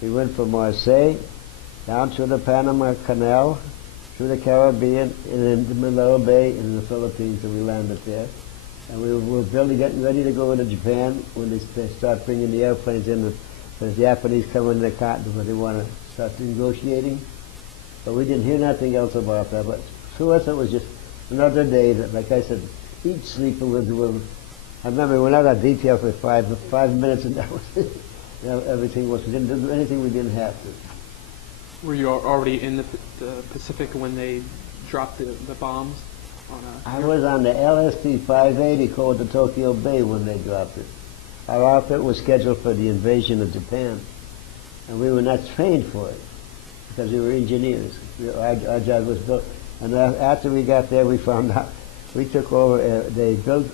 We went from Marseille down through the Panama Canal, through the Caribbean, and into Manila Bay in the Philippines, and we landed there. And we were getting ready to go into Japan when they start bringing the airplanes in. The Japanese come in the continent, but they want to start negotiating. But we didn't hear nothing else about that. But to us, it was just another day that, like I said, each sleeper was. I remember we went out of detail for five minutes, and that was it. Everything was. We didn't do anything we didn't have to. Were you already in the Pacific when they dropped the bombs? I was on the LST 580 called to Tokyo Bay when they dropped it. Our outfit was scheduled for the invasion of Japan, and we were not trained for it because we were engineers. Our job was built. And after we got there, we found out we took over. They built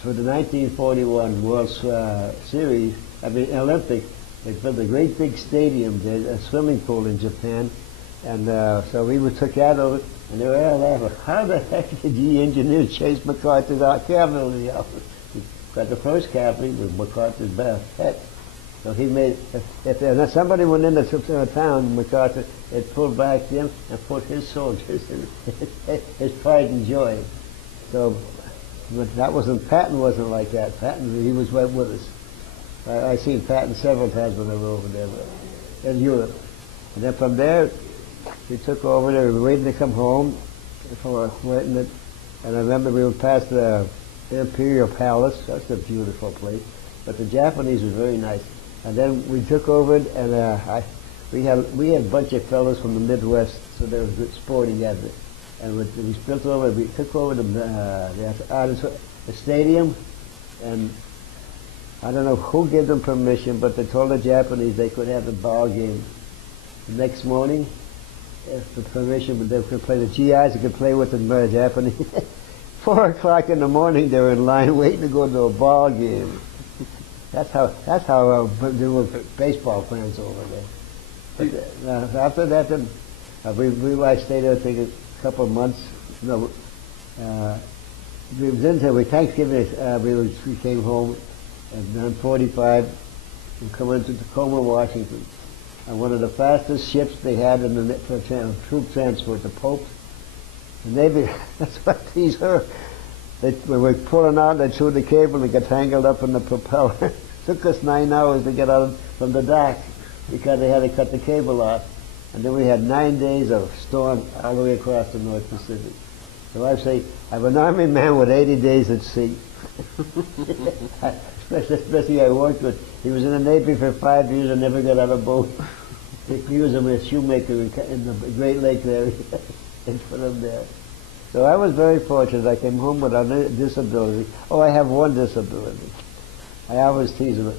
for the 1941 World Series. Olympic. They built a great big stadium, a swimming pool in Japan, and so we took that over. And they were all laughing. How the heck did you engineers chase MacArthur's cavalry out? But the first cavalry was MacArthur's pet. So he made, if somebody went into town, MacArthur, it pulled back him and put his soldiers in his pride and joy. So, but that wasn't, Patton wasn't like that. Patton, he was right with us. I seen Patton several times when I was over there in Europe. And then from there, we took over there. We were waiting to come home for waiting it. And I remember we were past the Imperial Palace. That's a beautiful place. But the Japanese were very nice. And then we took over it, and we had a bunch of fellows from the Midwest, so they were good sporting at it. And we took over the stadium, and I don't know who gave them permission, but they told the Japanese they could have the ball game the next morning. If the permission, they could play the GIs, they could play with the Japanese. 4 o'clock in the morning, they were in line waiting to go to a ball game. That's how there were baseball fans over there. But, after that, I stayed there, I think, a couple of months. No, we Thanksgiving, we came home at 9:45. We come into Tacoma, Washington. And one of the fastest ships they had in the for troop transport, the Pope, the Navy. That's what these were. They were pulling out, they threw the cable and got tangled up in the propeller. Took us 9 hours to get out from the dock because they had to cut the cable off. And then we had 9 days of storm all the way across the North Pacific. So I say, I'm an Army man with 80 days at sea. Especially I worked with. He was in the Navy for 5 years and never got out of a boat. He was a shoemaker in the Great Lakes area and put him there. So I was very fortunate. I came home without a disability. Oh, I have one disability. I always tease him.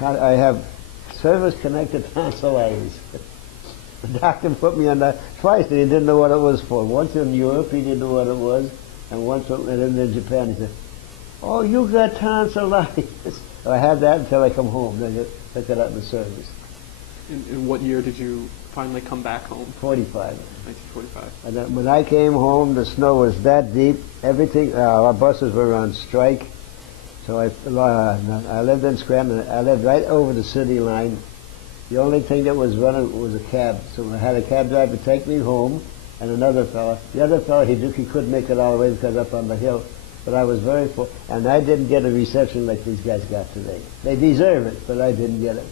I have service-connected tonsillitis. The doctor put me on that twice, and he didn't know what it was for. Once in Europe, he didn't know what it was, and once in Japan, he said, "Oh, you got tonsillitis." I had that until I come home. Then I took it out in the service. In what year did you finally come back home? 45. 1945. And then when I came home, the snow was that deep. Everything, our buses were on strike. So I lived in Scranton. I lived right over the city line. The only thing that was running was a cab. So I had a cab driver take me home, and another fellow. The other fellow, he couldn't make it all the way because up on the hill. But I was very full, and I didn't get a reception like these guys got today. They deserve it, but I didn't get it.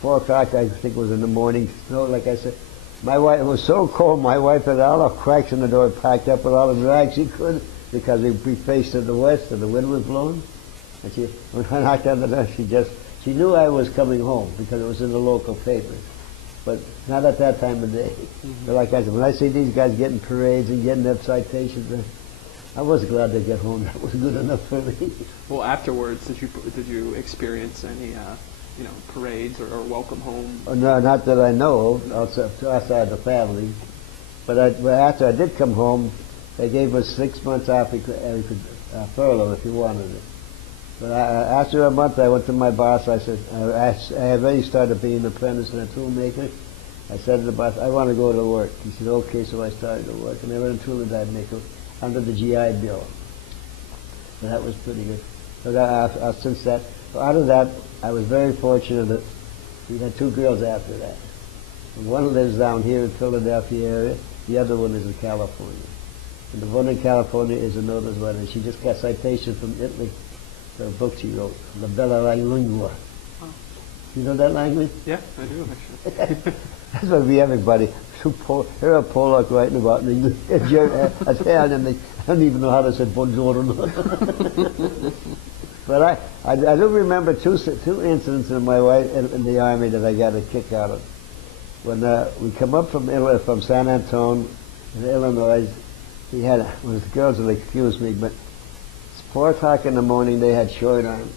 4 o'clock, I think it was in the morning. Snow, like I said, my wife, it was so cold. My wife had all the cracks in the door packed up with all the rags she could because we faced to the west and the wind was blowing. And when I knocked on the door, she knew I was coming home because it was in the local papers. But not at that time of day. Mm-hmm. But like I said, when I see these guys getting parades and getting up citations, I was glad to get home. That was good enough for me. Well, afterwards, did you experience any parades or welcome home? Oh, no, not that I know of, outside the family. But after I did come home, they gave us 6 months off. We could furlough if you wanted it. But after a month, I went to my boss. I said, I had already started being an apprentice and a toolmaker. I said to the boss, I want to go to work. He said, okay, so I started to work. And I went to tool and die maker under the GI Bill. So that was pretty good. So since that, out of that, I was very fortunate that We had 2 girls after that. And one lives down here in Philadelphia area. The other one is in California. And the one in California is the oldest one, and she just got citation from Italy for a book she wrote, La Bella Lingua. Oh. You know that language? Yeah, I do, actually. That's what we everybody. Here a Polak writing about me. Italian, I don't even know how to say buongiorno. But I do remember two incidents in my life in the Army that I got a kick out of. When we come up from San Antonio in Illinois, the girls will excuse me, but it's 4 o'clock in the morning, they had short on.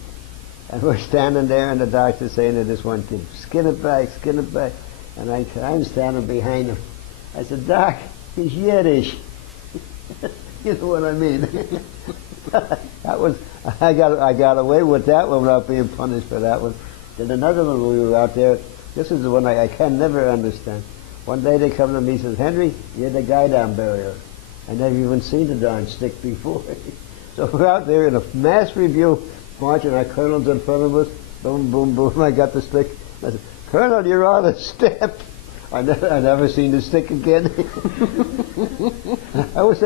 And we're standing there and the doctor's saying to this one kid, skin it back, skin it back. And I'm standing behind him. I said, Doc, he's Yiddish. You know what I mean? I got away with that one without being punished for that one. Then another one when we were out there, this is the one I can never understand. One day they come to me and says, Henry, you're the guy down barrier. I never even seen the darn stick before. So we're out there in a mass review, marching, our colonel's in front of us, boom, boom, boom, I got the stick. I said, Colonel, you're out of step. I never seen the stick again. I was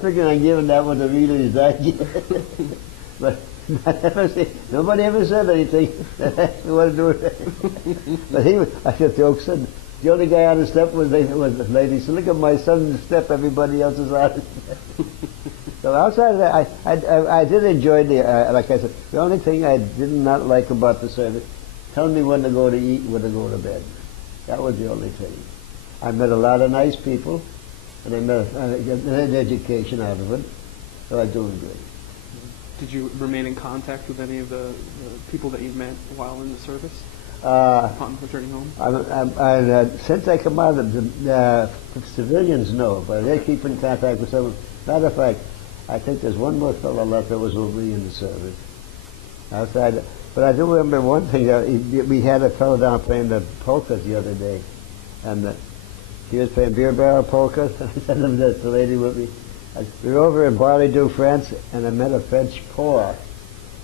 thinking I'm giving that one to Reader's Digest. But nobody ever said anything. You want to do it? But I said, jokes, the only guy out of step was the lady. So look at my son's step, everybody else is out of step. So outside of that, I did enjoy like I said, the only thing I did not like about the service, telling me when to go to eat, when to go to bed. That was the only thing. I met a lot of nice people, and I got an education out of it, so I'm doing good. Did you remain in contact with any of the people that you met while in the service? Upon returning home? Since I come out of the civilians, no, but they keep in contact with someone. Matter of fact, I think there's one more fellow left that was with me in the service. Outside, but I do remember one thing. We had a fellow down playing the polkas the other day, and he was playing beer barrel polkas. I said to the lady with me, we were over in Bar-le-Duc, France, and I met a French Pole.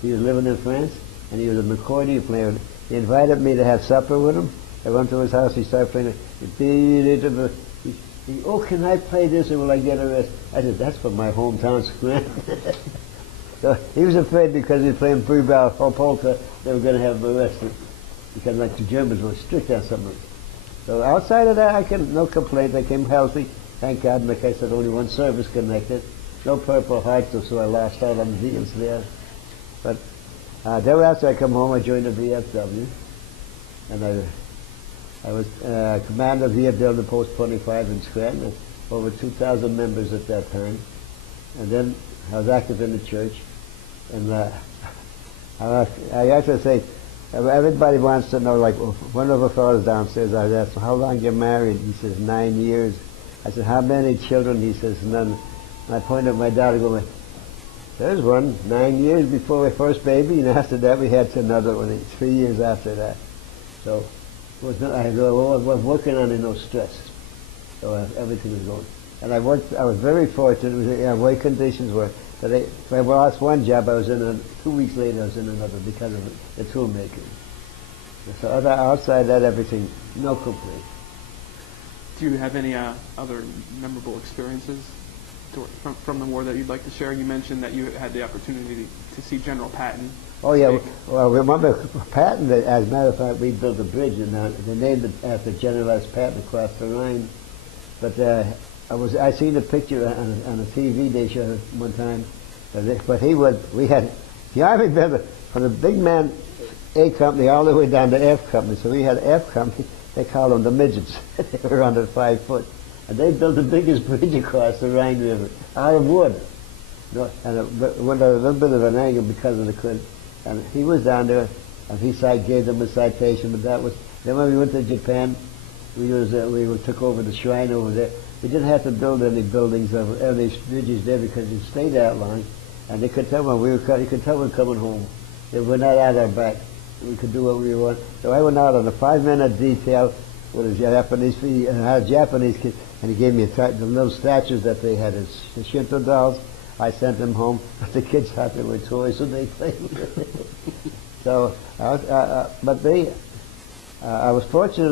He was living in France, and he was an accordion player. He invited me to have supper with him. I went to his house. He started playing it. Oh, can I play this, or will I get arrested? I said, that's from my hometown square. So he was afraid because he was playing beer barrel polka, they were going to have him arrested, because like the Germans were strict on something. So outside of that, no complaints. I came healthy, thank God. And like I said, only one service connected. No Purple Hearts, so I lost out on the deals there. But then after I come home, I joined the VFW, and I was commander of VFW Post 25 in Scranton, over 2,000 members at that time. And then I was active in the church, and I actually say, everybody wants to know, like one of the fellows downstairs, I asked him, how long you married? He says, 9 years. I said, how many children? He says, none. And I pointed at my daughter going, there's one, 9 years before my first baby, and after that we had another one, 3 years after that. So I was working on it, no stress. So everything was going. And I was very fortunate. My conditions were that if I lost one job, I was in 2 weeks later I was in another because of the tool making. So outside that, everything, no complaint. Do you have any other memorable experiences from the war that you'd like to share? You mentioned that you had the opportunity to see General Patton. Oh yeah, well remember Patton, as a matter of fact, we built a bridge, and they named it after General S. Patton across the Rhine. But I seen a picture on a TV they showed one time. But the Army built it from the big man A company all the way down to F company. So we had F company. They called them the midgets. They were under 5 foot, and they built the biggest bridge across the Rhine River out of wood. And it went a little bit of an angle because of the cliff. And he was down there, and he gave them a citation. But that was then when we went to Japan. We took over the shrine over there. We didn't have to build any buildings or any bridges there because it stayed that long, and they could tell when you could tell we're coming home. They were not at our back. We could do what we want. So I went out on a 5-minute detail with a Japanese kid, and he gave me the little statues that they had, the Shinto dolls. I sent them home, but the kids thought they were toys, so they played with it. So, but I was fortunate